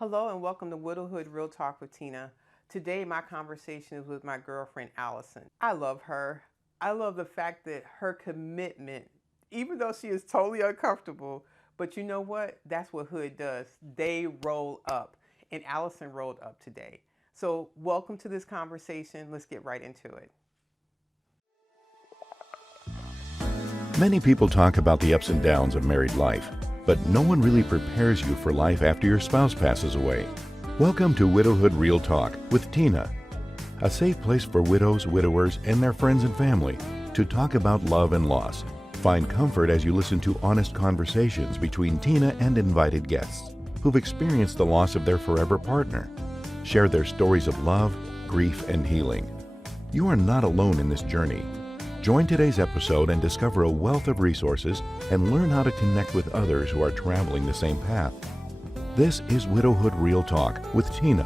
Hello and welcome to Widowhood Real Talk with Tina. Today my conversation is with my girlfriend Allison. I love her. I love the fact that her commitment, even though she is totally uncomfortable, but you know what? That's what Hood does. They roll up. And Allison rolled up today. So welcome to this conversation. Let's get right into it. Many people talk about the ups and downs of married life, but no one really prepares you for life after your spouse passes away. Welcome to Widowhood Real Talk with Tina, a safe place for widows, widowers, and their friends and family to talk about love and loss. Find comfort as you listen to honest conversations between Tina and invited guests who've experienced the loss of their forever partner. Share their stories of love, grief, and healing. You are not alone in this journey. Join today's episode and discover a wealth of resources and learn how to connect with others who are traveling the same path. This is Widowhood Real Talk with Tina.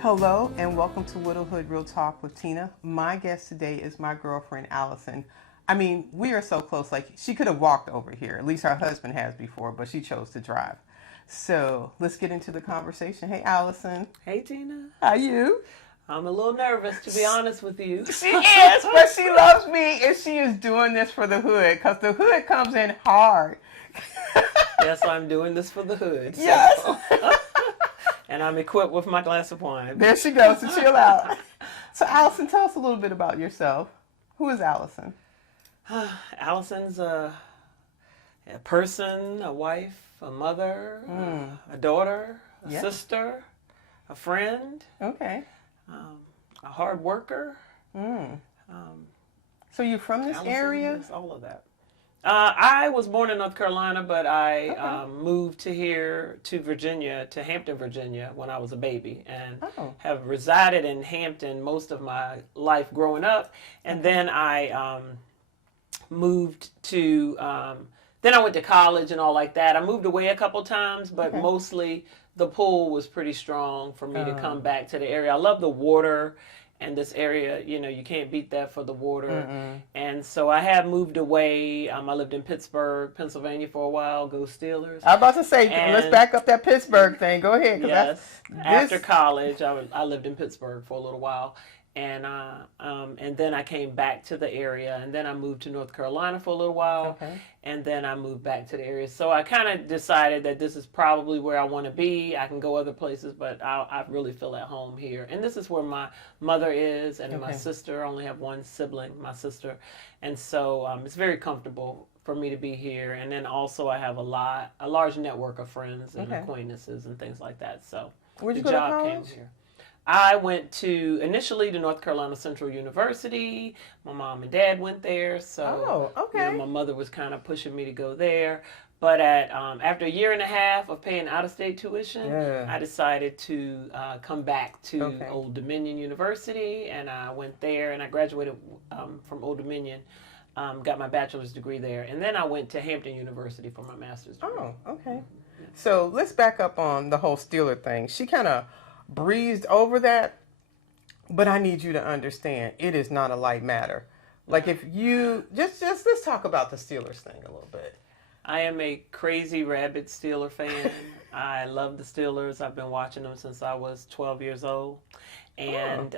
Hello and welcome to Widowhood Real Talk with Tina. My guest today is my girlfriend Allison. I mean, we are so close, like she could have walked over here. At least her husband has before, but she chose to drive. So let's get into the conversation. Hey Allison. Hey Tina. How you? I'm a little nervous, to be honest with you. She is, but she loves me, and she is doing this for the hood, because the hood comes in hard. Yes, I'm doing this for the hood. So. Yes. And I'm equipped with my glass of wine. There she goes to chill out. So, Allison, tell us a little bit about yourself. Who is Allison? Allison's a person, a wife, a mother, a daughter, a sister, a friend. Okay. A hard worker. So you're from this Allison area? is all of that. I was born in North Carolina, but I moved to Virginia, to Hampton, Virginia, when I was a baby, and have resided in Hampton most of my life growing up. And then I moved to, then I went to college and all like that. I moved away a couple times, but mostly the pull was pretty strong for me to come back to the area. I love the water, and this area, you know, you can't beat that for the water. And so I have moved away. I lived in Pittsburgh, Pennsylvania for a while. Go Steelers. I was about to say, let's back up that Pittsburgh thing. Go ahead. Yes. After college, I lived in Pittsburgh for a little while. And then I came back to the area, and then I moved to North Carolina for a little while, and then I moved back to the area. So I kind of decided that this is probably where I want to be. I can go other places, but I really feel at home here. And this is where my mother is, and my sister. I only have one sibling, my sister, and so it's very comfortable for me to be here. And then also I have a large network of friends and acquaintances and things like that. So Where'd you the go to job college? came here. I went initially to North Carolina Central University. My mom and dad went there, so you know, my mother was kind of pushing me to go there. But after a year and a half of paying out-of-state tuition, I decided to come back to Old Dominion University, and I went there, and I graduated from Old Dominion, got my bachelor's degree there, and then I went to Hampton University for my master's degree. Oh, okay. So let's back up on the whole Steeler thing. She kind of breezed over that, but I need you to understand it is not a light matter. Like if you just let's talk about the Steelers thing a little bit. I am a crazy rabid Steeler fan. I love the Steelers. I've been watching them since I was 12 years old, and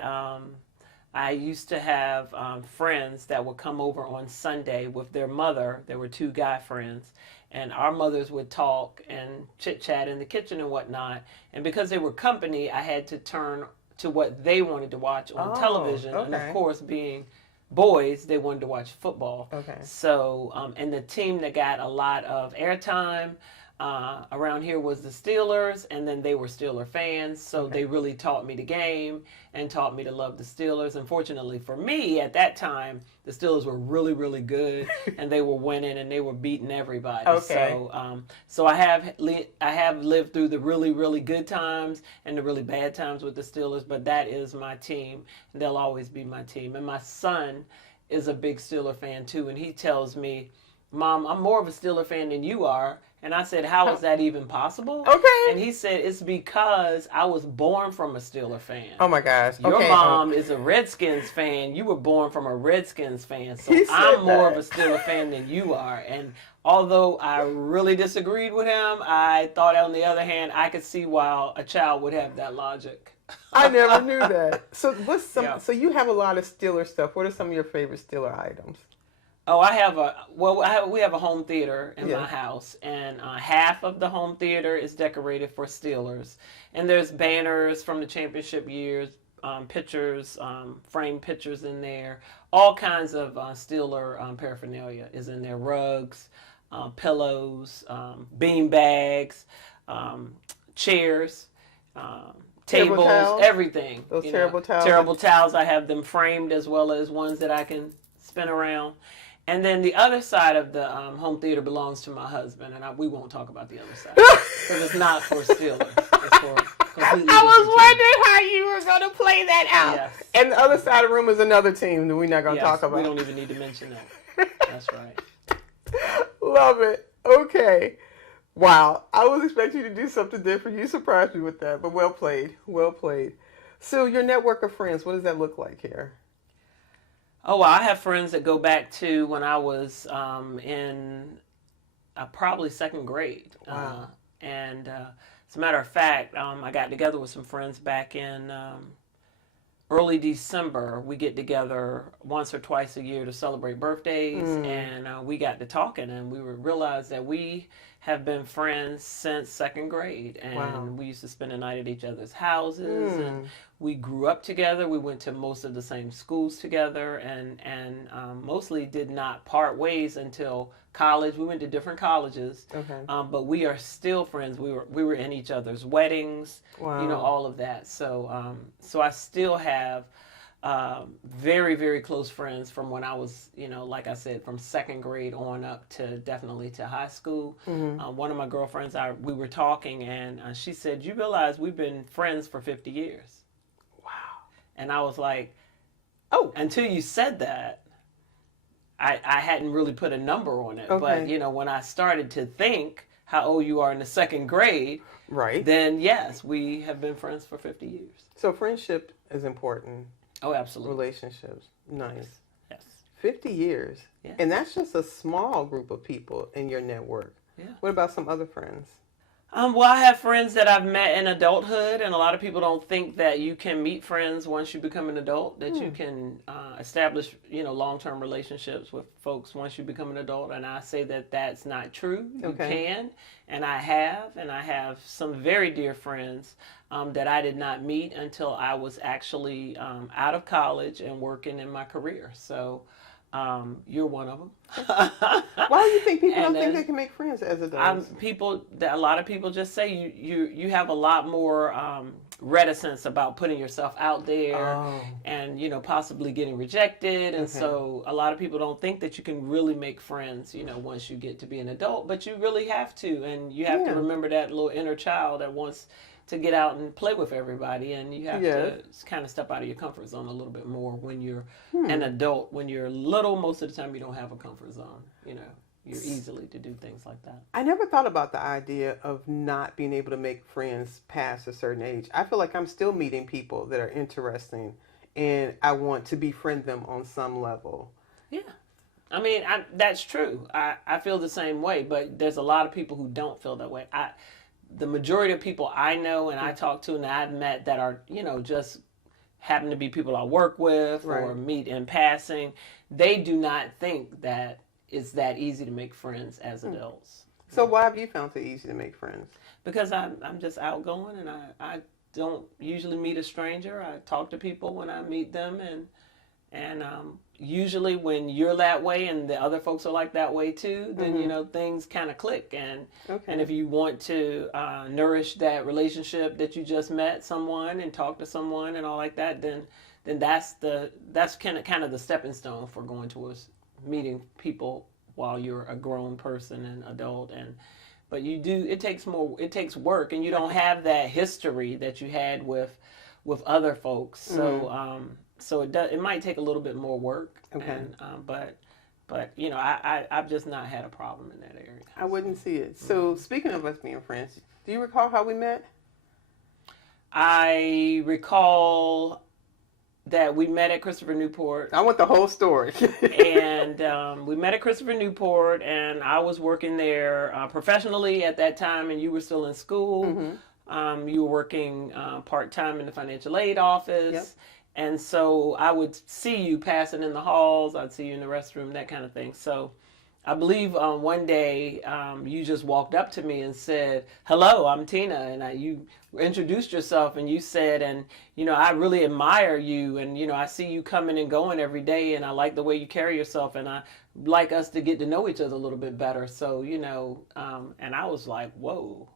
I used to have friends that would come over on Sunday with their mother. There were two guy friends, and our mothers would talk and chit-chat in the kitchen and whatnot. And because they were company, I had to turn to what they wanted to watch on television. And of course, being boys, they wanted to watch football. So, and the team that got a lot of airtime around here was the Steelers, and then they were Steeler fans, so they really taught me the game and taught me to love the Steelers. Unfortunately for me, at that time, the Steelers were really, really good, and they were winning, and they were beating everybody. So I have lived through the really, really good times and the really bad times with the Steelers, but that is my team, and they'll always be my team. And my son is a big Steeler fan too, and he tells me, "Mom, I'm more of a Steeler fan than you are." And I said, how is that even possible? Okay. And he said, it's because I was born from a Steeler fan. Oh my gosh. Your Okay. mom is a Redskins fan. You were born from a Redskins fan. So He said I'm more that. of a Steeler fan than you are. And although I really disagreed with him, I thought on the other hand, I could see why a child would have that logic. I never knew that. So what's some? Yeah. So you have a lot of Steeler stuff. What are some of your favorite Steeler items? Oh, we have a home theater in my house, and half of the home theater is decorated for Steelers. And there's banners from the championship years, pictures, framed pictures in there. All kinds of Steeler paraphernalia is in there. Rugs, pillows, bean bags, chairs, tables, towels? everything. Those terrible towels? Terrible towels. I have them framed as well as ones that I can spin around. And then the other side of the home theater belongs to my husband, and we won't talk about the other side because it's not for Steelers. It's for completely I was different wondering how you were going to play that out. Yes. And the other side of the room is another team that we're not going to Yes, talk about. we don't even need to mention that. That's right. Love it. Okay. Wow. I was expecting you to do something different. You surprised me with that, but well played. Well played. So your network of friends, what does that look like here? Oh, well, I have friends that go back to when I was in probably second grade. Wow. And as a matter of fact, I got together with some friends back in early December. We get together once or twice a year to celebrate birthdays. And we got to talking, and we realized that we have been friends since second grade. And we used to spend the night at each other's houses. And we grew up together. We went to most of the same schools together, and mostly did not part ways until college. We went to different colleges, but we are still friends. We were in each other's weddings, all of that. So so I still have very, very close friends from when I was, like I said, from second grade on up to definitely to high school. One of my girlfriends, we were talking, and she said, "You realize we've been friends for 50 years." And I was like, oh, until you said that, I hadn't really put a number on it. But, when I started to think how old you are in the second grade, then yes, we have been friends for 50 years. So friendship is important. Oh, absolutely. Relationships. Nice. Yes. 50 years. Yeah. And that's just a small group of people in your network. Yeah. What about some other friends? Well, I have friends that I've met in adulthood, and a lot of people don't think that you can meet friends once you become an adult, that you can establish, long-term relationships with folks once you become an adult, and I say that that's not true. You can, and I have some very dear friends that I did not meet until I was actually out of college and working in my career. So you're one of them. Why do you think people don't think they can make friends as adults? A lot of people just say you have a lot more reticence about putting yourself out there and possibly getting rejected, and so a lot of people don't think that you can really make friends once you get to be an adult, but you really have to, and you have to remember that little inner child that wants to get out and play with everybody, and you have to kind of step out of your comfort zone a little bit more when you're an adult. When you're little, most of the time you don't have a comfort zone. You're easily to do things like that. I never thought about the idea of not being able to make friends past a certain age. I feel like I'm still meeting people that are interesting, and I want to befriend them on some level. Yeah. I mean, that's true. I feel the same way, but there's a lot of people who don't feel that way. The majority of people I know and I talk to and I've met that are, just happen to be people I work with or meet in passing, they do not think that it's that easy to make friends as adults. So why have you found it easy to make friends? Because I'm just outgoing, and I don't usually meet a stranger. I talk to people when I meet them, and usually when you're that way and the other folks are like that way too, then things kind of click, and if you want to nourish that relationship that you just met someone and talk to someone and all like that, then that's kind of the stepping stone for going towards meeting people while you're a grown person and adult. But it takes work, and you don't have that history that you had with other folks, so it might take a little bit more work, but But, I've just not had a problem in that area. I wouldn't see it. So, speaking of us being friends, do you recall how we met? I recall that we met at Christopher Newport. I want the whole story. And we met at Christopher Newport, and I was working there professionally at that time, and you were still in school. Mm-hmm. You were working part-time in the financial aid office. Yep. And so I would see you passing in the halls. I'd see you in the restroom, that kind of thing. So I believe one day you just walked up to me and said, "Hello, I'm Tina." And you introduced yourself, and you said, and, I really admire you. And, I see you coming and going every day, and I like the way you carry yourself. And I like us to get to know each other a little bit better. So, and I was like, whoa.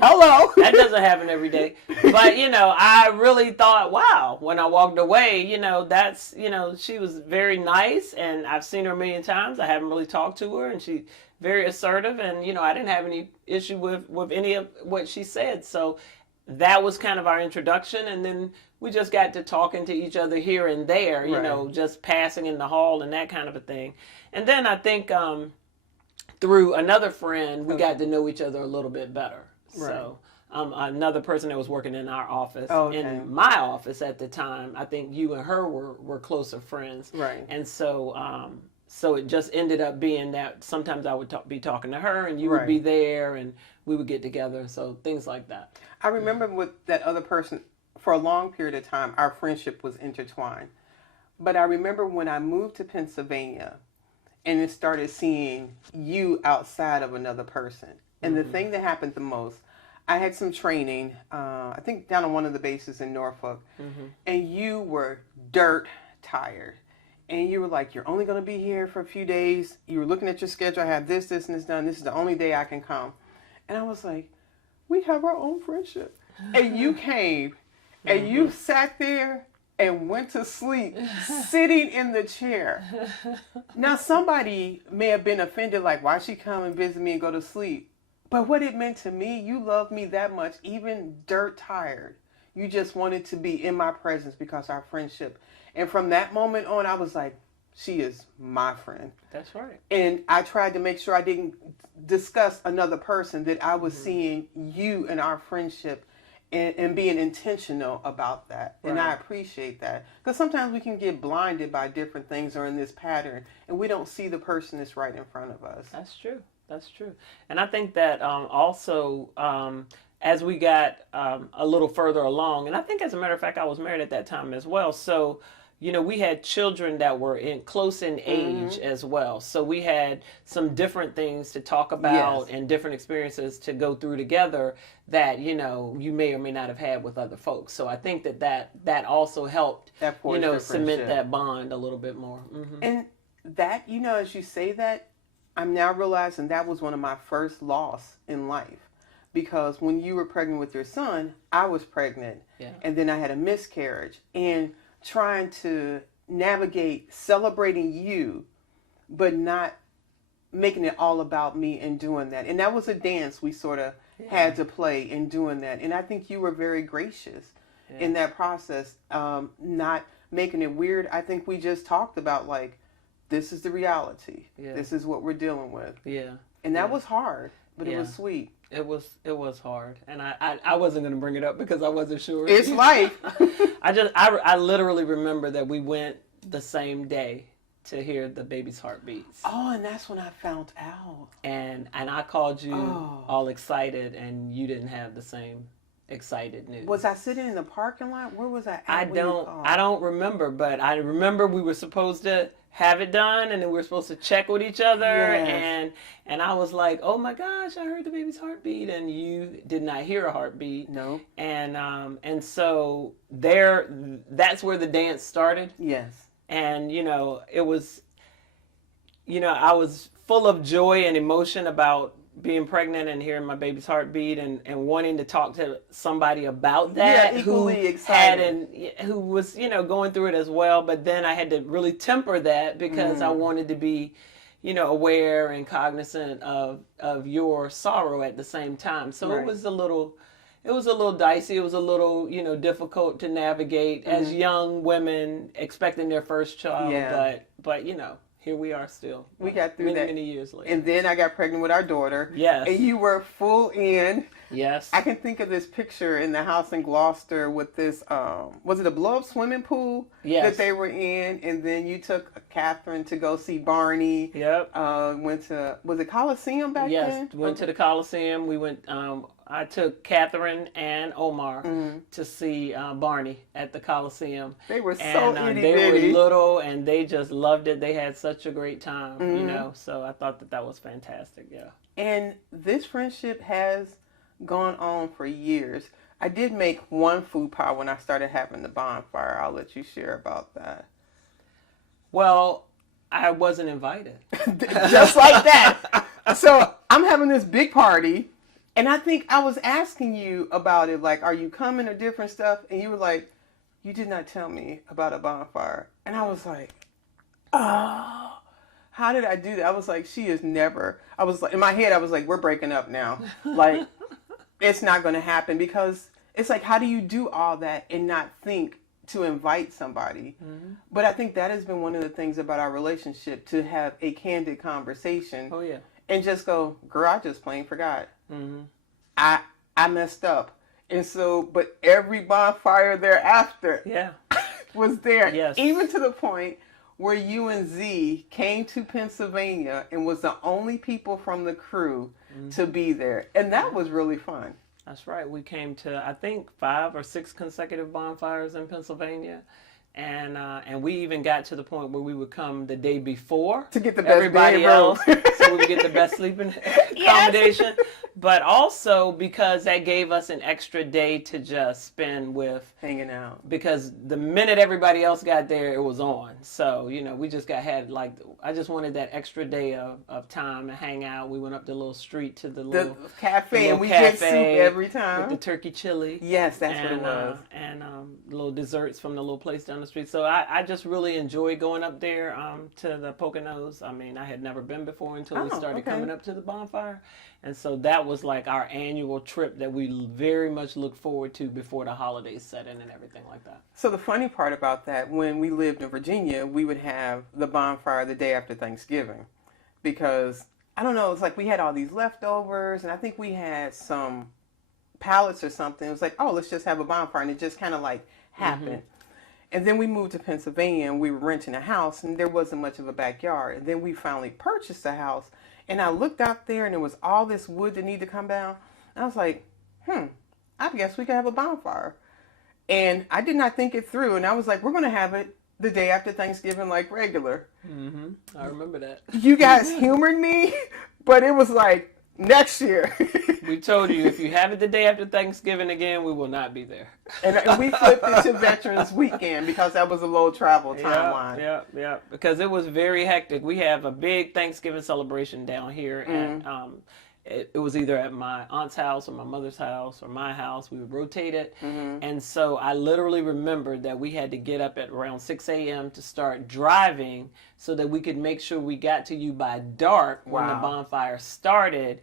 Hello. That doesn't happen every day. But, I really thought, wow, when I walked away, that's, she was very nice, and I've seen her a million times. I haven't really talked to her, and she's very assertive, and, I didn't have any issue with any of what she said. So that was kind of our introduction, and then we just got to talking to each other here and there, Right. just passing in the hall and that kind of a thing. And then I think through another friend, we got to know each other a little bit better. Right. So another person that was working in our office, Okay. in my office at the time, I think you and her were closer friends. Right. And so so it just ended up being that sometimes I would be talking to her, and you would be Right. there, and we would get together. So things like that. I remember with that other person, for a long period of time, our friendship was intertwined. But I remember when I moved to Pennsylvania and then started seeing you outside of another person. And the thing that happened the most, I had some training, I think down on one of the bases in Norfolk, and you were dirt tired. And you were like, you're only going to be here for a few days. You were looking at your schedule. I have this, and this done. This is the only day I can come. And I was like, we have our own friendship. And you came, and you sat there and went to sleep sitting in the chair. Now, somebody may have been offended, like, why she come and visit me and go to sleep? But what it meant to me, you loved me that much, even dirt tired. You just wanted to be in my presence because of our friendship. And from that moment on, I was like, she is my friend. That's right. And I tried to make sure I didn't discuss another person, that I was seeing you and our friendship and being intentional about that. And I appreciate that. Because sometimes we can get blinded by different things or in this pattern, and we don't see the person that's right in front of us. That's true. That's true. And I think that also as we got a little further along, and I think as a matter of fact, I was married at that time as well. So, we had children that were close in age as well. So we had some different things to talk about and different experiences to go through together that, you may or may not have had with other folks. So I think that also helped, cement that bond a little bit more. And that, as you say that, I'm now realizing that was one of my first loss in life, because when you were pregnant with your son, I was pregnant, and then I had a miscarriage, and trying to navigate celebrating you, but not making it all about me and doing that. And that was a dance we sort of had to play in doing that. And I think you were very gracious in that process, not making it weird. I think we just talked about, like, this is the reality. This is what we're dealing with. And that was hard, but it was sweet. It was hard, and I wasn't going to bring it up because I wasn't sure. It's life. I literally remember that we went the same day to hear the baby's heartbeats. Oh, and that's when I found out. And I called you all excited, and you didn't have the same excited news. Was I sitting in the parking lot? Where was I at? I don't remember, but I remember we were supposed to have it done, and then we were supposed to check with each other, and I was like, oh my gosh, I heard the baby's heartbeat, and you did not hear a heartbeat. No. And so that's where the dance started. Yes. And it was, I was full of joy and emotion about being pregnant and hearing my baby's heartbeat and wanting to talk to somebody about that, equally excited. Who was going through it as well. But then I had to really temper that because I wanted to be aware and cognizant of your sorrow at the same time. So it It was a little dicey. It was a little, difficult to navigate as young women expecting their first child. Yeah. But here we are still. We got through that many years later. And then I got pregnant with our daughter. Yes. And you were full in. Yes. I can think of this picture in the house in Gloucester with this, was it a blow-up swimming pool that they were in? And then you took Catherine to go see Barney. Yep. Was it Coliseum back then? Yes, went to the Coliseum. We went, I took Catherine and Omar to see Barney at the Coliseum. They were so they were little and they just loved it. They had such a great time, so I thought that was fantastic, yeah. And this friendship has gone on for years. I did make one faux pas when I started having the bonfire. I'll let you share about that. Well, I wasn't invited. Just like that. So I'm having this big party, and I think I was asking you about it, like, are you coming or different stuff? And you were like, you did not tell me about a bonfire. And I was like, oh, how did I do that? I was like, she is never. I was like, in my head, I was like, we're breaking up now. Like, it's not going to happen, because it's like, how do you do all that and not think to invite somebody? But I think that has been one of the things about our relationship, to have a candid conversation. Oh, yeah. And just go, girl, I just plain forgot. I messed up. And so, but every bonfire thereafter was there. Yes. Even to the point where you and Z came to Pennsylvania and was the only people from the crew to be there. And that was really fun. That's right. We came to, I think, 5 or 6 consecutive bonfires in Pennsylvania. And we even got to the point where we would come the day before to get the best everybody else, so we would get the best sleeping accommodation. But also because that gave us an extra day to just spend with hanging out. Because the minute everybody else got there, it was on. So we just I just wanted that extra day of time to hang out. We went up the little street to the little cafe, and we get soup every time with the turkey chili. Yes, that's what it was. And little desserts from the little place down the street. So I just really enjoy going up there to the Poconos. I mean, I had never been before until we started coming up to the bonfire. And so that was like our annual trip that we very much look forward to before the holidays set in and everything like that. So the funny part about that, when we lived in Virginia, we would have the bonfire the day after Thanksgiving. Because, I don't know, it's like we had all these leftovers, and I think we had some pallets or something. It was like, oh, let's just have a bonfire. And it just kind of like happened. And then we moved to Pennsylvania, and we were renting a house, and there wasn't much of a backyard. And then we finally purchased a house, and I looked out there, and there was all this wood that needed to come down. And I was like, I guess we could have a bonfire. And I did not think it through, and I was like, we're going to have it the day after Thanksgiving like regular. I remember that. You guys humored me, but it was like, next year. We told you, if you have it the day after Thanksgiving again, we will not be there. And we flipped it to Veterans Weekend because that was a low travel timeline. Yeah. Because it was very hectic. We have a big Thanksgiving celebration down here, and it was either at my aunt's house or my mother's house or my house. We would rotate it. And so I literally remembered that we had to get up at around 6 a.m. to start driving so that we could make sure we got to you by dark when the bonfire started.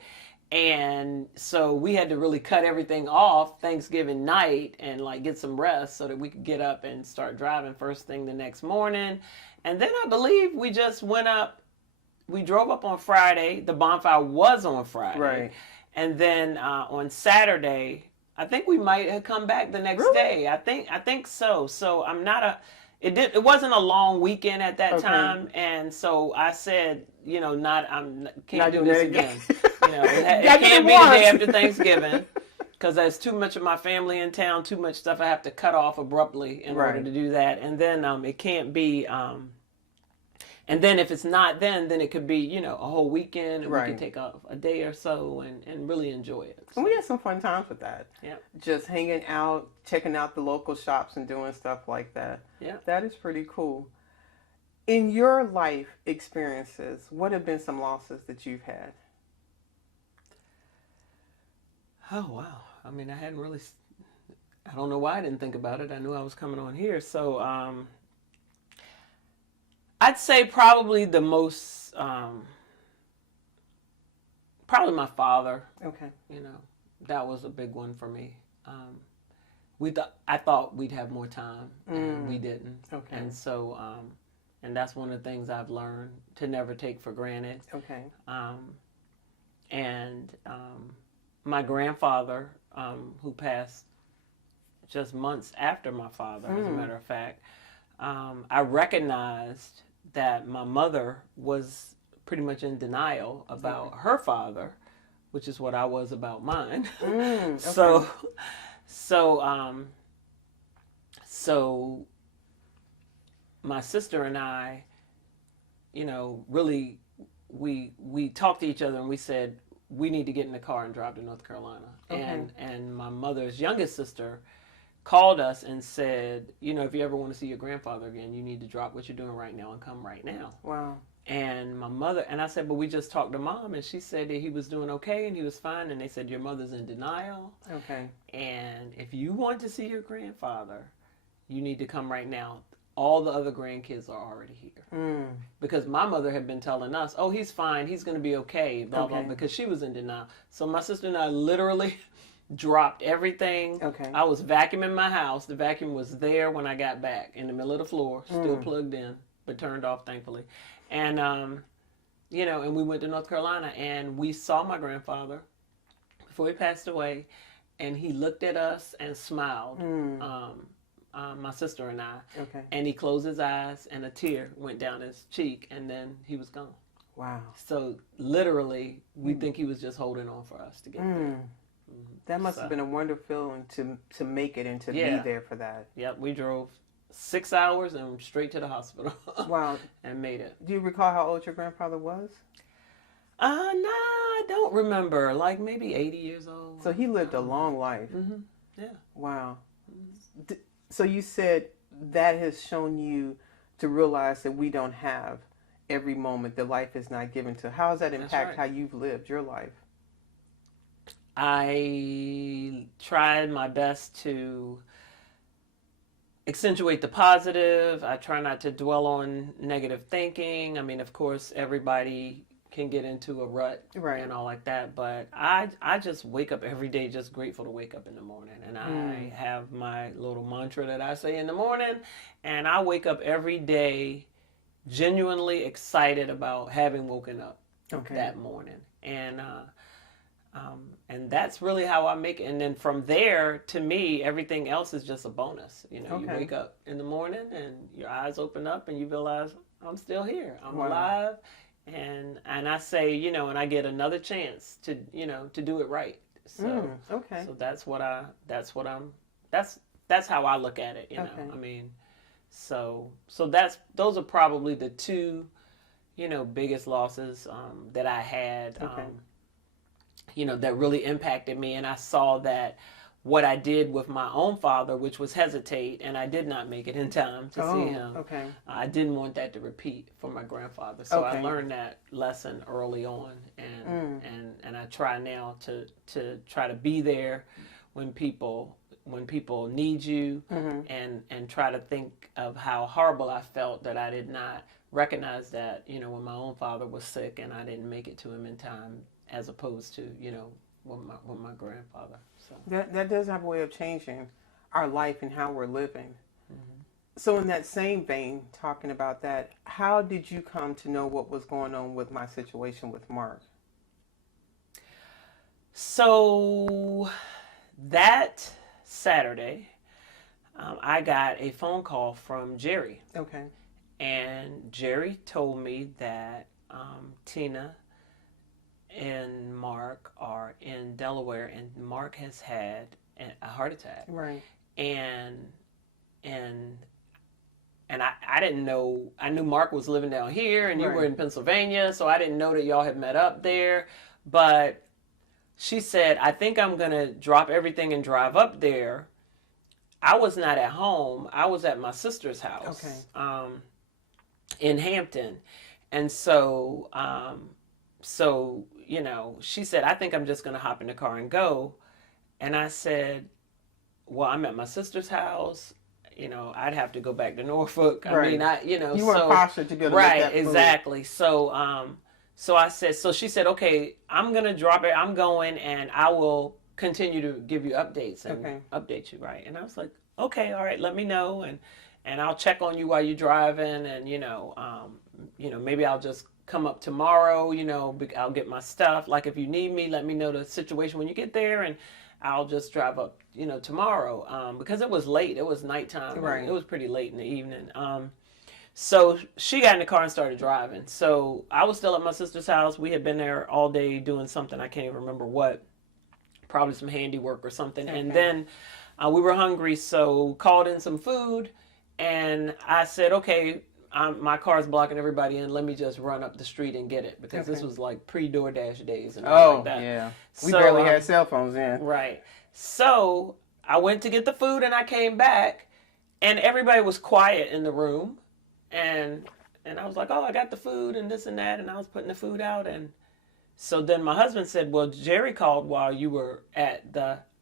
And so we had to really cut everything off Thanksgiving night and like get some rest so that we could get up and start driving first thing the next morning. And then I believe we just went up. We drove up on Friday. The bonfire was on Friday. Right. And then on Saturday, I think we might have come back the next day. I think so. So I'm not it wasn't a long weekend at that time. And so I said, can't do this again. It can't be the day after Thanksgiving because there's too much of my family in town, too much stuff I have to cut off abruptly in order to do that. And then it can't be, and then if it's not then it could be, a whole weekend and we can take a day or so and really enjoy it. So. And we had some fun times with that. Yeah. Just hanging out, checking out the local shops and doing stuff like that. Yeah. That is pretty cool. In your life experiences, what have been some losses that you've had? Oh, wow. I mean, I don't know why I didn't think about it. I knew I was coming on here. So, I'd say probably the most, probably my father. Okay. That was a big one for me. I thought we'd have more time, and we didn't. Okay. And so, and that's one of the things I've learned to never take for granted. Okay. My grandfather, who passed just months after my father, as a matter of fact, I recognized that my mother was pretty much in denial about her father, which is what I was about mine. Okay. So my sister and I, really, we talked to each other and we said, we need to get in the car and drive to North Carolina. Okay. And my mother's youngest sister called us and said, if you ever want to see your grandfather again, you need to drop what you're doing right now and come right now. Wow. And my mother, and I said, but we just talked to Mom, and she said that he was doing okay and he was fine. And they said, your mother's in denial. Okay. And if you want to see your grandfather, you need to come right now. All the other grandkids are already here. Because my mother had been telling us, oh, he's fine, he's going to be okay, blah, blah, because she was in denial. So my sister and I literally dropped everything. Okay. I was vacuuming my house. The vacuum was there when I got back, in the middle of the floor, still plugged in, but turned off, thankfully. And, and we went to North Carolina, and we saw my grandfather before he passed away, and he looked at us and smiled, my sister and I. Okay. And he closed his eyes, and a tear went down his cheek, and then he was gone. Wow. So literally, we think he was just holding on for us to get there. That must have been a wonderful feeling to make it and to be there for that. Yep, we drove 6 hours and straight to the hospital. Wow. And made it. Do you recall how old your grandfather was? No, I don't remember. Like maybe 80 years old. So he lived a long life. Yeah. Wow. So you said that has shown you to realize that we don't have every moment that life is not given to. How does that impact how you've lived your life? I tried my best to accentuate the positive. I try not to dwell on negative thinking. I mean, of course, everybody can get into a rut and all like that, but I just wake up every day just grateful to wake up in the morning. And I have my little mantra that I say in the morning, and I wake up every day genuinely excited about having woken up that morning. And that's really how I make it. And then from there, to me, everything else is just a bonus. You wake up in the morning and your eyes open up and you realize, I'm still here. I'm alive. And I say, and I get another chance to do it right. So, so that's how I look at it, know. I mean, so those are probably the two, biggest losses that I had. That really impacted me. And I saw that what I did with my own father, which was hesitate, and I did not make it in time to see him. I didn't want that to repeat for my grandfather. So I learned that lesson early on. And I try now to try to be there when people need you, and try to think of how horrible I felt that I did not recognize that, when my own father was sick and I didn't make it to him in time, as opposed to, with my grandfather. So that does have a way of changing our life and how we're living. So in that same vein, talking about that, how did you come to know what was going on with my situation with Mark? So that Saturday, I got a phone call from Jerry. Okay. And Jerry told me that Tina and Mark are in Delaware, and Mark has had a heart attack. Right. And I didn't know. I knew Mark was living down here, and you were in Pennsylvania, so I didn't know that y'all had met up there. But she said, I think I'm going to drop everything and drive up there. I was not at home. I was at my sister's house in Hampton. And so, she said, I think I'm just going to hop in the car and go. And I said, well, I'm at my sister's house. I'd have to go back to Norfolk. I mean, you weren't postured to go to right, that exactly. So I said, so she said, okay, I'm going to drop it. I'm going, and I will continue to give you updates and Okay. update you, right? And I was like, okay, all right, let me know, and I'll check on you while you're driving, and maybe I'll just come up tomorrow. I'll get my stuff. Like if you need me, let me know the situation when you get there, and I'll just drive up, tomorrow. Because it was late. It was nighttime. Right. It was pretty late in the evening. So she got in the car and started driving. So I was still at my sister's house. We had been there all day doing something. I can't even remember what. Probably some handiwork or something. Okay. And then we were hungry, so called in some food. And I said, okay, my car's blocking everybody in. Let me just run up the street and get it. Because this was like pre-DoorDash days and all like that. Yeah. We So, barely had cell phones then. Right. So I went to get the food and I came back. And everybody was quiet in the room. And I was like, oh, I got the food and this and that. And I was putting the food out. And so then my husband said, well, Jerry called while you were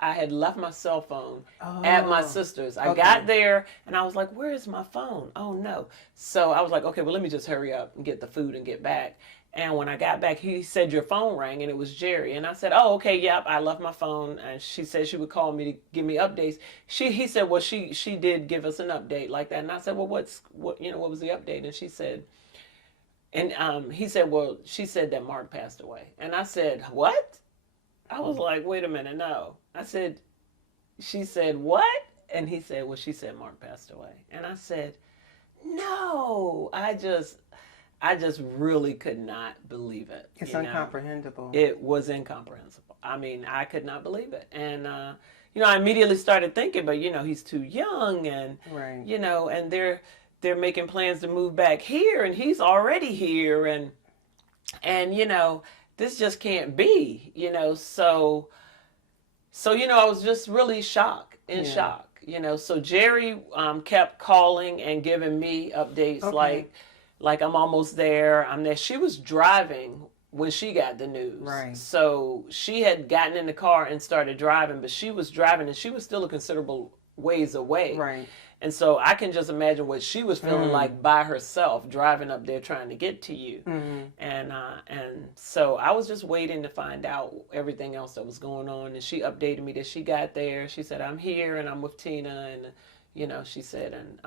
I had left my cell phone at my sister's. I got there and I was like, where is my phone? Oh, no. So I was like, okay, well, let me just hurry up and get the food and get back. And when I got back, he said, your phone rang, and it was Jerry. And I said, oh, okay, yep, I left my phone. And she said she would call me to give me updates. He said, well, she did give us an update like that. And I said, well, what was the update? And she said, he said, well, she said that Mark passed away. And I said, what? I was like, wait a minute, no. I said, she said, what? And he said, well, she said Mark passed away. And I said, no, I just really could not believe it. It's incomprehensible. It was incomprehensible. I mean, I could not believe it. And, I immediately started thinking, but, he's too young and, right. And they're making plans to move back here and he's already here. And this just can't be, So, I was just really in shock. So Jerry kept calling and giving me updates like I'm almost there. I'm there. She was driving when she got the news. Right. So she had gotten in the car and started driving, but she was driving and she was still a considerable ways away. Right. And so I can just imagine what she was feeling like by herself, driving up there trying to get to you. Mm-hmm. And so I was just waiting to find out everything else that was going on. And she updated me that she got there. She said, I'm here and I'm with Tina. And, she said, and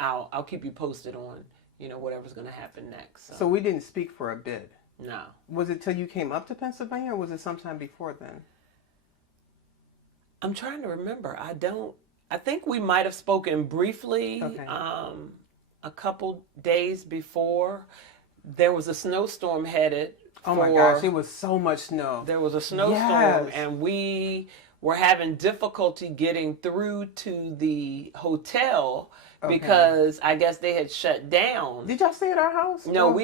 I'll keep you posted on, whatever's going to happen next. So we didn't speak for a bit. No. Was it till you came up to Pennsylvania or was it sometime before then? I'm trying to remember. I think we might have spoken briefly a couple days before. There was a snowstorm headed. Oh my gosh, it was so much snow. There was a snowstorm and we were having difficulty getting through to the hotel because I guess they had shut down. Did y'all stay at our house? No,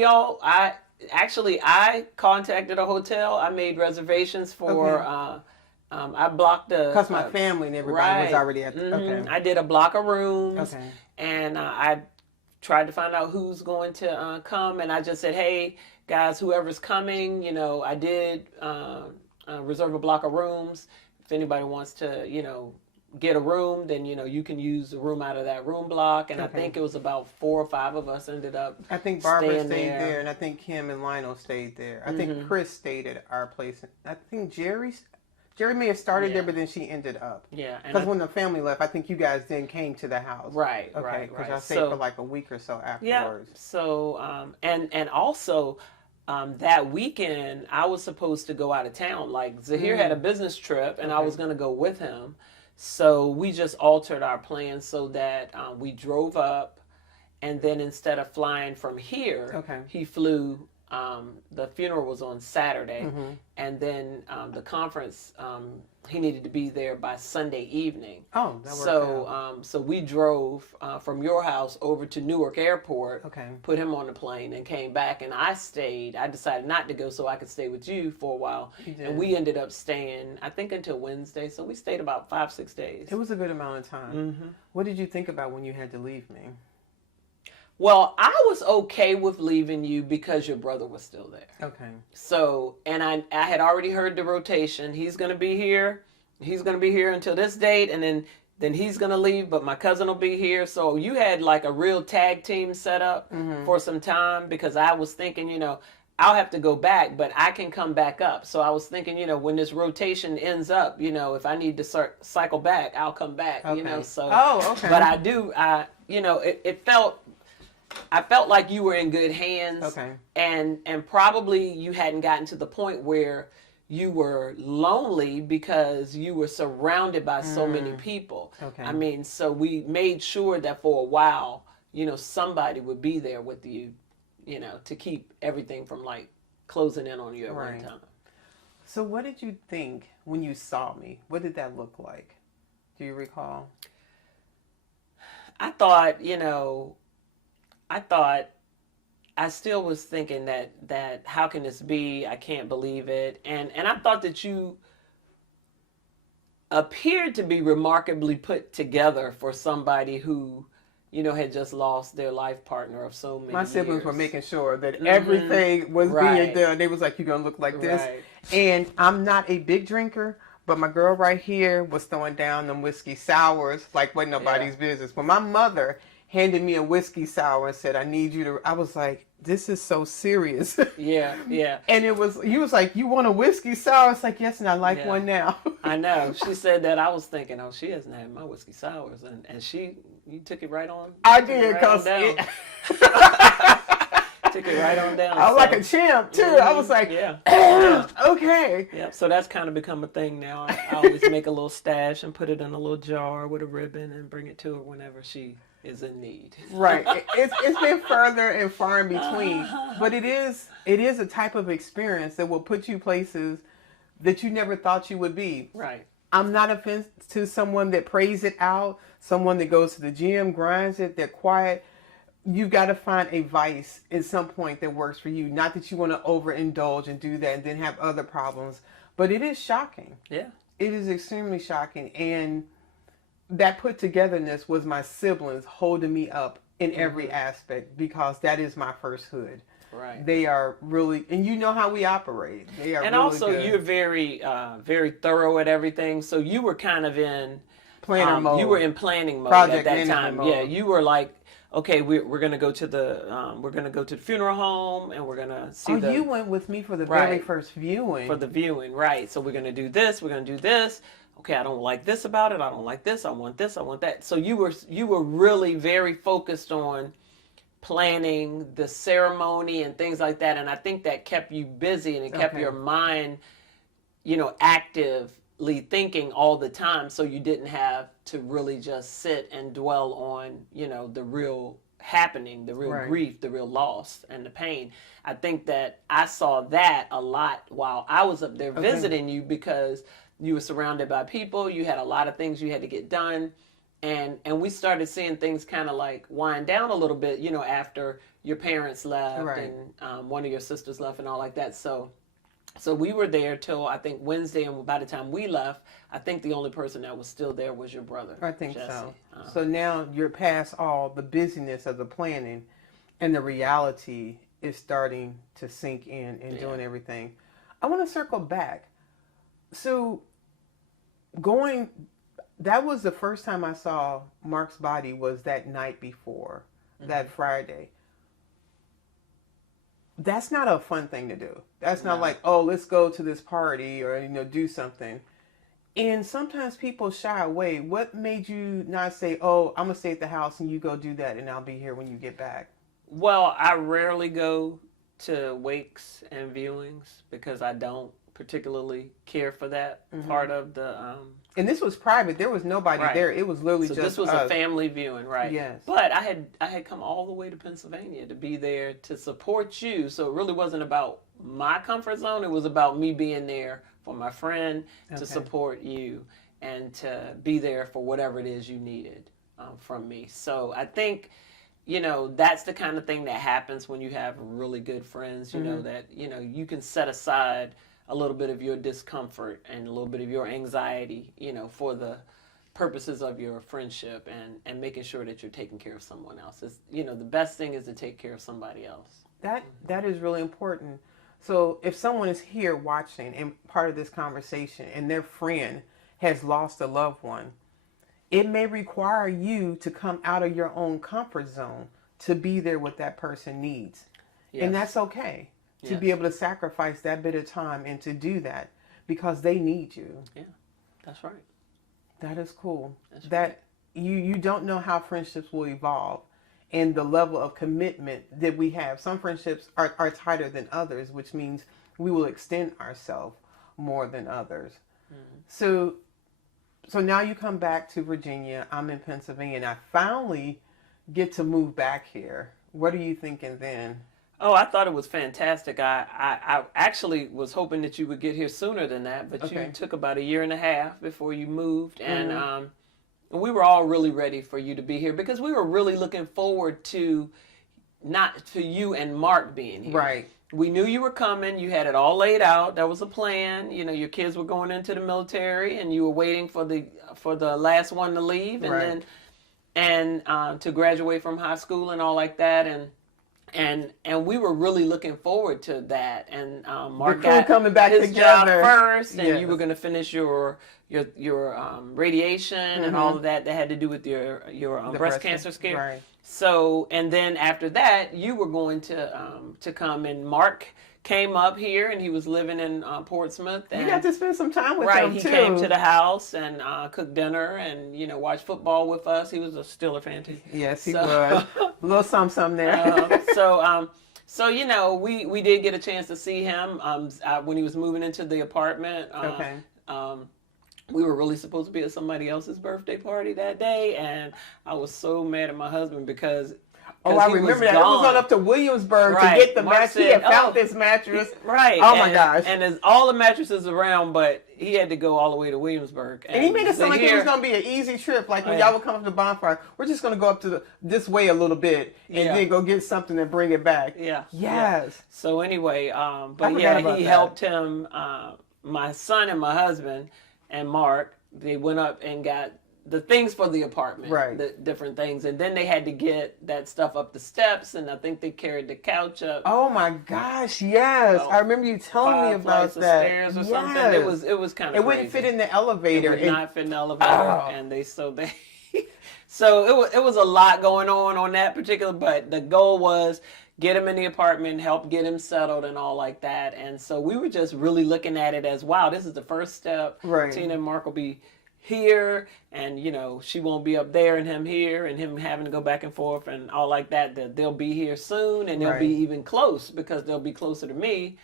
I contacted a hotel. I made reservations for I blocked because my family and everybody was already at the, I did a block of rooms and I tried to find out who's going to come, and I just said, hey guys, whoever's coming, I did reserve a block of rooms. If anybody wants to get a room, then you can use the room out of that room block. And I think it was about 4 or 5 of us ended up I think Barbara stayed there, and I think Kim and Lionel stayed there. I think Chris stayed at our place. I think Jerry may have started there, but then she ended up. Yeah. Because when the family left, I think you guys then came to the house. Right, right. Because I stayed for like a week or so afterwards. Yeah. So, and also, that weekend, I was supposed to go out of town. Like, Zahir had a business trip, and I was going to go with him. So we just altered our plans so that we drove up, and then instead of flying from here, he flew. The funeral was on Saturday, and then the conference, he needed to be there by Sunday evening. Oh, that worked out. So we drove from your house over to Newark Airport, put him on the plane, and came back. And I stayed. I decided not to go so I could stay with you for a while. And we ended up staying, I think, until Wednesday. So we stayed about 5-6 days. It was a good amount of time. What did you think about when you had to leave me? Well, I was okay with leaving you because your brother was still there. Okay. So, and I had already heard the rotation. He's going to be here. He's going to be here until this date, and then he's going to leave, but my cousin will be here. So you had like a real tag team set up for some time, because I was thinking, I'll have to go back, but I can come back up. So I was thinking, when this rotation ends up, if I need to cycle back, I'll come back, Okay. so. Oh, okay. But I felt like you were in good hands. Okay. And probably you hadn't gotten to the point where you were lonely because you were surrounded by so many people. Okay. I mean, so we made sure that for a while, somebody would be there with you, to keep everything from like closing in on you at one time. So what did you think when you saw me? What did that look like? Do you recall? I thought, I still was thinking that how can this be? I can't believe it. And I thought that you appeared to be remarkably put together for somebody who, had just lost their life partner of so many My siblings years. were making sure that everything was being done. They was like, you're going to look like this. Right. And I'm not a big drinker, but my girl right here was throwing down them whiskey sours like wasn't nobody's business. But my mother handed me a whiskey sour and said, I need you to, I was like, this is so serious. Yeah. And he was like, you want a whiskey sour? It's like, yes, and I like one now. I know. She said that. I was thinking, oh, she hasn't had my whiskey sours. And you took it right on. I did, because took it right on down. I was like a champ, too. I was like, okay. Yep. So that's kind of become a thing now. I always make a little stash and put it in a little jar with a ribbon and bring it to her whenever she is in need. Right. It's been further and far in between, but it is a type of experience that will put you places that you never thought you would be. Right. I'm not offensive to someone that prays it out, someone that goes to the gym, grinds it, they're quiet. You've got to find a vice at some point that works for you. Not that you want to overindulge and do that and then have other problems, but it is shocking. Yeah. It is extremely shocking. And that put togetherness was my siblings holding me up in every aspect, because that is my first hood. Right. They are really, and you know how we operate. They are and really also good. You're very, very thorough at everything. So you were kind of in planner mode. You were in planning mode Project at that time. mode. Yeah. You were like, okay, we're gonna go to the funeral home, and we're gonna see. You went with me for the very first viewing. For the viewing, right? So we're gonna do this. We're gonna do this. Okay, I don't like this about it. I don't like this. I want this. I want that. So you were really very focused on planning the ceremony and things like that. And I think that kept you busy, and it kept your mind, actively thinking all the time. So you didn't have to really just sit and dwell on, the real happening, the real grief, the real loss and the pain. I think that I saw that a lot while I was up there visiting you, because you were surrounded by people. You had a lot of things you had to get done. And we started seeing things kind of like wind down a little bit, after your parents left and one of your sisters left and all like that. So we were there till I think Wednesday, and by the time we left, I think the only person that was still there was your brother. I think Jesse. so. So now you're past all the busyness of the planning, and the reality is starting to sink in and doing everything. I want to circle back. So that was the first time I saw Mark's body, was that night before, that Friday. That's not a fun thing to do. That's not like, oh, let's go to this party or, do something. And sometimes people shy away. What made you not say, oh, I'm going to stay at the house and you go do that and I'll be here when you get back? Well, I rarely go to wakes and viewings because I don't particularly care for that part of the... And this was private. There was nobody there. It was literally just this was us. a family viewing, right? Yes. But I had come all the way to Pennsylvania to be there to support you. So it really wasn't about my comfort zone. It was about me being there for my friend, to support you, and to be there for whatever it is you needed from me. So I think, that's the kind of thing that happens when you have really good friends, that, you can set aside a little bit of your discomfort and a little bit of your anxiety, for the purposes of your friendship, and making sure that you're taking care of someone else. It's, the best thing is to take care of somebody else. That is really important. So if someone is here watching and part of this conversation, and their friend has lost a loved one, it may require you to come out of your own comfort zone to be there what that person needs. Yes. And that's okay. to be able to sacrifice that bit of time and to do that because they need you. Yeah, that's right. That is cool. That's that right. you don't know how friendships will evolve and the level of commitment that we have. Some friendships are tighter than others, which means we will extend ourselves more than others. So now you come back to Virginia. I'm in Pennsylvania, and I finally get to move back here. What are you thinking then? Oh, I thought it was fantastic. I actually was hoping that you would get here sooner than that, but you took about 1.5 years before you moved, and we were all really ready for you to be here because we were really looking forward to you and Mark being here. Right. We knew you were coming. You had it all laid out. That was a plan. You know, your kids were going into the military, and you were waiting for the last one to leave, and then to graduate from high school and all like that, and we were really looking forward to that. And Mark got coming back his together job first, and you were going to finish your radiation and all of that had to do with your breast cancer scare. Right. So, and then after that, you were going to come, and Mark came up here, and he was living in Portsmouth. And, you got to spend some time with right, him, he too. came to the house and cooked dinner and, watched football with us. He was a Steeler fan, too. Yes, he was. A little something there. So, we did get a chance to see him when he was moving into the apartment. We were really supposed to be at somebody else's birthday party that day, and I was so mad at my husband because I remember that. It was on up to Williamsburg to get the mattress. He had found this mattress. Right. Oh, my gosh. And there's all the mattresses around, but he had to go all the way to Williamsburg. And he made it sound like it was going to be an easy trip. Like when y'all would come up to the bonfire, we're just going to go up to this way a little bit and then go get something and bring it back. Yeah. Yes. Yeah. So anyway, he helped him, my son and my husband and Mark, they went up and got the things for the apartment, the different things, and then they had to get that stuff up the steps, and I think they carried the couch up. Oh my gosh, yes! I remember you telling me about that. Stairs or something. It was kind of. It wouldn't fit in the elevator. It would not fit in the elevator, and they so it was a lot going on that particular. But the goal was get him in the apartment, help get him settled, and all like that. And so we were just really looking at it as, wow, this is the first step. Right. Tina and Mark will be here, and she won't be up there and him here, and him having to go back and forth and all like that. That they'll be here soon, and they'll be even close because they'll be closer to me.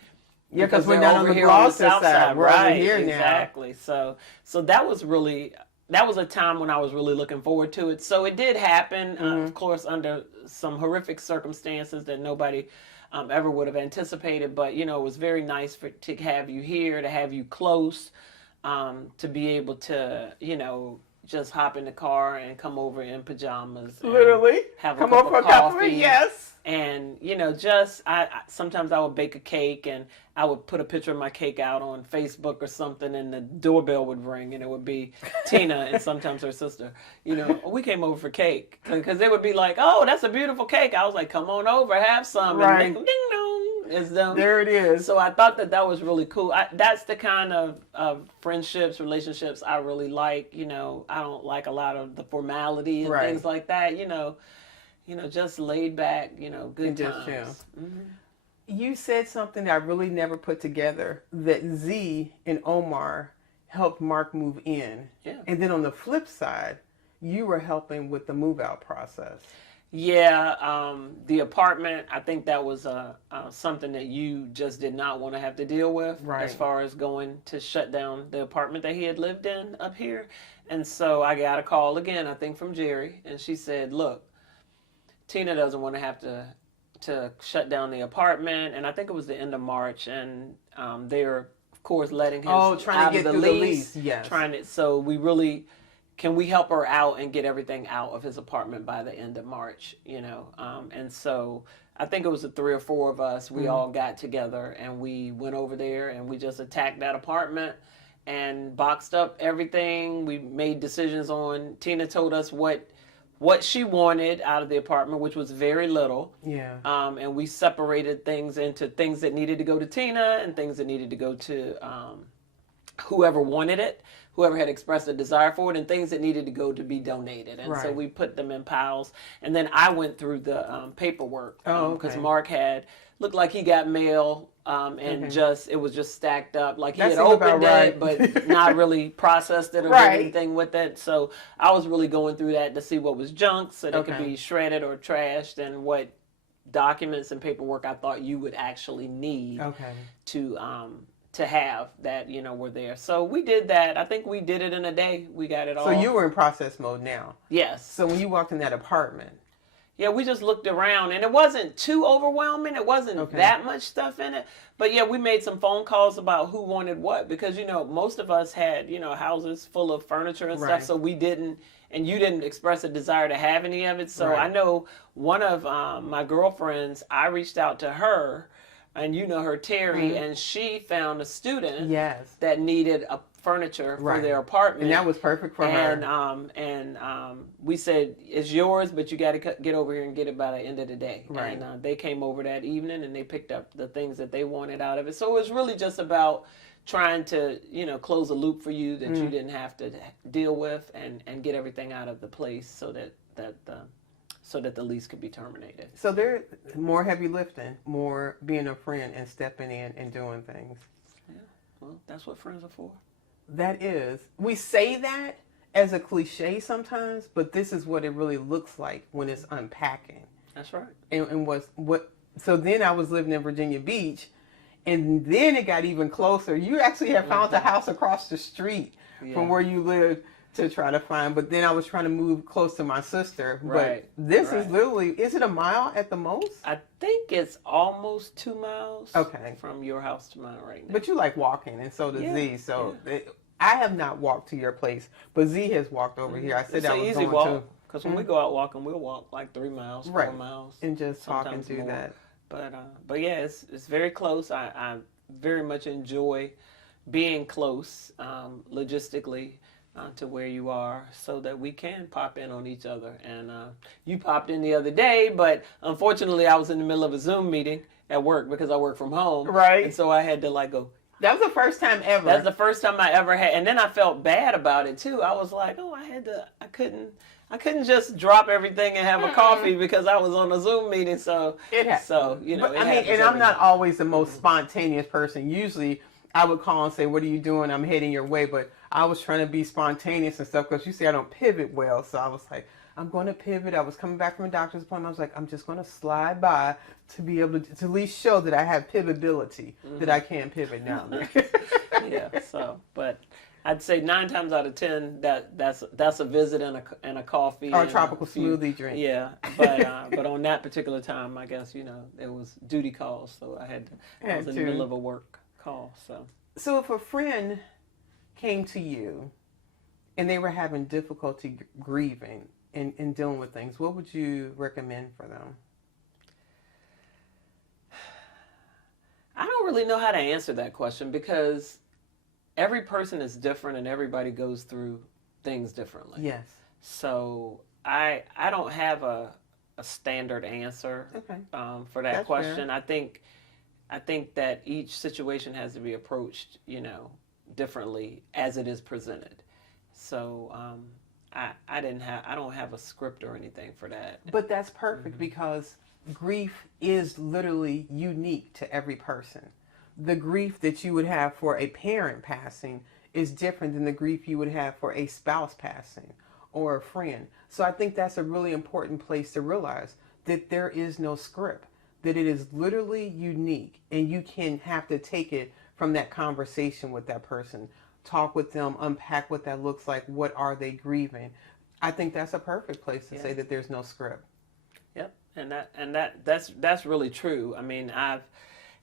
Yeah, because we're not on the Gloucester side. We're over here now. Exactly. So that was a time when I was really looking forward to it. So it did happen, of course, under some horrific circumstances that nobody ever would have anticipated. But, it was very nice to have you here, to have you close, to be able to, just hop in the car and come over in pajamas. Literally. Have come over for a coffee. Yes. And, sometimes I would bake a cake and I would put a picture of my cake out on Facebook or something, and the doorbell would ring and it would be Tina and sometimes her sister. We came over for cake because they would be like, oh, that's a beautiful cake. I was like, come on over, have some. Right. And ding dong. It's them. There it is. So I thought that was really cool. That's the kind of friendships, relationships I really like. I don't like a lot of the formality and things like that. Just laid back, good times. You said something that I really never put together, that Z and Omar helped Mark move in. Yeah. And then on the flip side, you were helping with the move out process. Yeah, the apartment, I think that was something that you just did not want to have to deal with as far as going to shut down the apartment that he had lived in up here. And so I got a call again, I think from Jerry, and she said, look, Tina doesn't want to have to shut down the apartment, and I think it was the end of March, and they're, of course, letting him trying out to get of through the lease. Yes. So we really, can we help her out and get everything out of his apartment by the end of March, and so I think it was the 3 or 4 of us, we all got together, and we went over there, and we just attacked that apartment and boxed up everything. We made decisions on, Tina told us what she wanted out of the apartment, which was very little. Yeah. And we separated things into things that needed to go to Tina and things that needed to go to whoever wanted it, whoever had expressed a desire for it, and things that needed to go to be donated. And so we put them in piles. And then I went through the paperwork because Mark had looked like he got mail, and it was just stacked up. Like he had seems about opened right. it, but not really processed it or Right. did anything with it. So I was really going through that to see what was junk so that it could Okay. be shredded or trashed, and what documents and paperwork I thought you would actually need Okay. to have that, were there. So we did that. I think we did it in a day. We got it all. So you were in process mode now. Yes. So when you walked in that apartment. Yeah, we just looked around, and it wasn't too overwhelming. It wasn't that much stuff in it. But yeah, we made some phone calls about who wanted what, because, most of us had, houses full of furniture and stuff, so we didn't, and you didn't express a desire to have any of it. So I know one of my girlfriends, I reached out to her, and her, Terry, and she found a student that needed a furniture for their apartment, and that was perfect for her. And we said, it's yours, but you got to get over here and get it by the end of the day. Right. And they came over that evening, and they picked up the things that they wanted out of it. So it was really just about trying to close a loop for you that you didn't have to deal with, and get everything out of the place so that the lease could be terminated. So there's more heavy lifting, more being a friend and stepping in and doing things. Yeah, well, that's what friends are for. That is. We say that as a cliche sometimes, but this is what it really looks like when it's unpacking. That's right. And so then I was living in Virginia Beach, and then it got even closer. You actually have found a house across the street from where you lived to try to find, but then I was trying to move close to my sister. Right. But this is literally, is it a mile at the most? I think it's almost 2 miles from your house to mine right now. But you like walking, and so does Z. So I have not walked to your place, but Z has walked over here. I said it's I an was easy going walk, to. because when we go out walking, we'll walk like 3 miles, 4 miles. And just talk and sometimes do more. that. But yeah, it's very close. I very much enjoy being close logistically to where you are, so that we can pop in on each other. And you popped in the other day, but unfortunately I was in the middle of a Zoom meeting at work because I work from home. Right. And so I had to go. That was the first time ever. That's the first time I ever had, and then I felt bad about it too. I was like, oh, I couldn't just drop everything and have a coffee because I was on a Zoom meeting. So it happens. So but, and I'm not always the most spontaneous person. Usually I would call and say, what are you doing? I'm heading your way. But I was trying to be spontaneous and stuff, because you say I don't pivot well. So I was like, I'm going to pivot. I was coming back from a doctor's appointment. I was like, I'm just going to slide by to be able to at least show that I have pivotability, that I can pivot now. Yeah. So, but I'd say 9 times out of 10 that's a visit and a coffee or a tropical smoothie drink. Yeah. But on that particular time, I guess there was duty calls, so I was in the middle of a work call. So if a friend came to you and they were having difficulty grieving and dealing with things, what would you recommend for them? I don't really know how to answer that question, because every person is different and everybody goes through things differently. Yes. So I don't have a standard answer for that That's question. fair. I think that each situation has to be approached, differently as it is presented. So I don't have a script or anything for that. But that's perfect, because grief is literally unique to every person. The grief that you would have for a parent passing is different than the grief you would have for a spouse passing or a friend. So I think that's a really important place to realize that there is no script, that it is literally unique, and you can have to take it from that conversation with that person, talk with them, unpack what that looks like, what are they grieving. I think that's a perfect place to say that there's no script. Yep, and that's really true. I mean, I've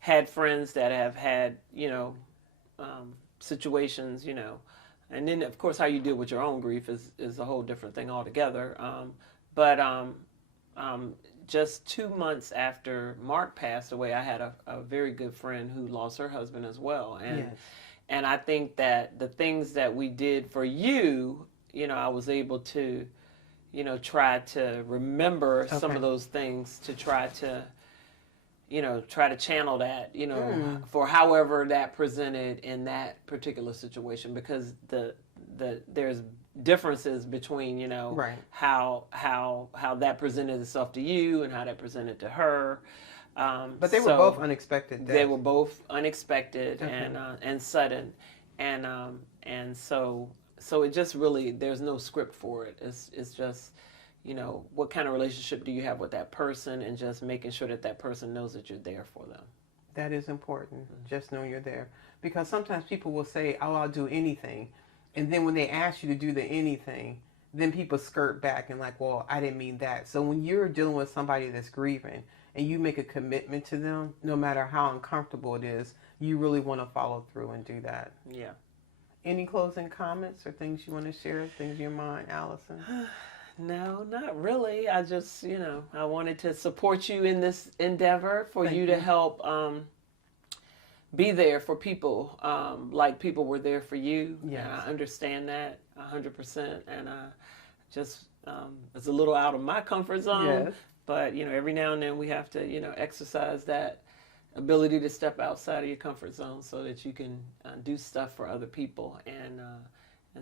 had friends that have had situations, and then of course how you deal with your own grief is a whole different thing altogether. But just 2 months after Mark passed away, I had a very good friend who lost her husband as well, and I think that the things that we did for you, I was able to, try to remember some of those things, to try to channel that, for however that presented in that particular situation, because there's differences between, how that presented itself to you and how that presented to her. But they were both unexpected deaths. They were both unexpected Okay. and sudden, and so it just really, there's no script for it. It's just, what kind of relationship do you have with that person, and just making sure that that person knows that you're there for them. That is important. Just know you're there, because sometimes people will say, "Oh, I'll do anything," and then when they ask you to do the anything, then people skirt back and like, "Well, I didn't mean that." So when you're dealing with somebody that's grieving and you make a commitment to them, no matter how uncomfortable it is, you really want to follow through and do that. Yeah. Any closing comments or things you want to share, things in your mind, Alison? No, not really. I just, I wanted to support you in this endeavor, for Thank you you. to help be there for people, like people were there for you. Yes. And I understand that 100%. And just, it's a little out of my comfort zone. Yes. But, every now and then we have to, exercise that ability to step outside of your comfort zone so that you can do stuff for other people. And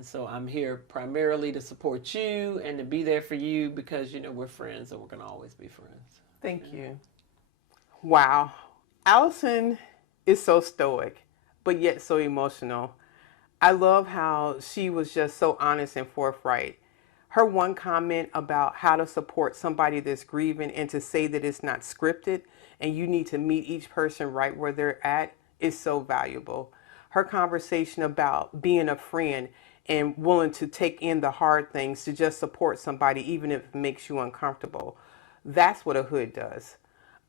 so I'm here primarily to support you and to be there for you, because, we're friends and we're going to always be friends. Thank you. Wow. Alison is so stoic, but yet so emotional. I love how she was just so honest and forthright. Her one comment about how to support somebody that's grieving and to say that it's not scripted and you need to meet each person right where they're at is so valuable. Her conversation about being a friend and willing to take in the hard things to just support somebody even if it makes you uncomfortable. That's what a hood does.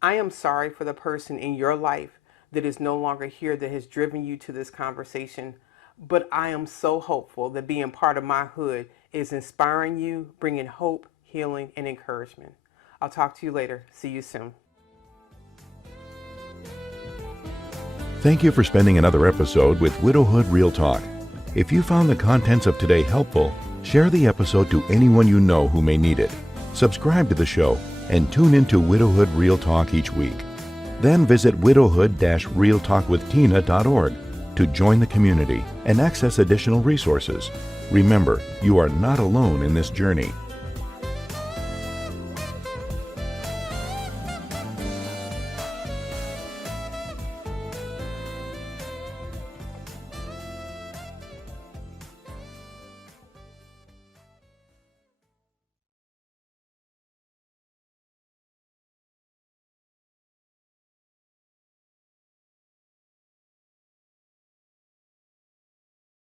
I am sorry for the person in your life that is no longer here that has driven you to this conversation, but I am so hopeful that being part of my hood is inspiring you, bringing hope, healing, and encouragement. I'll talk to you later. See you soon. Thank you for spending another episode with Widowhood Real Talk. If you found the contents of today helpful, share the episode to anyone you know who may need it. Subscribe to the show and tune into Widowhood Real Talk each week. Then visit widowhood-realtalkwithtina.org to join the community and access additional resources. Remember, you are not alone in this journey.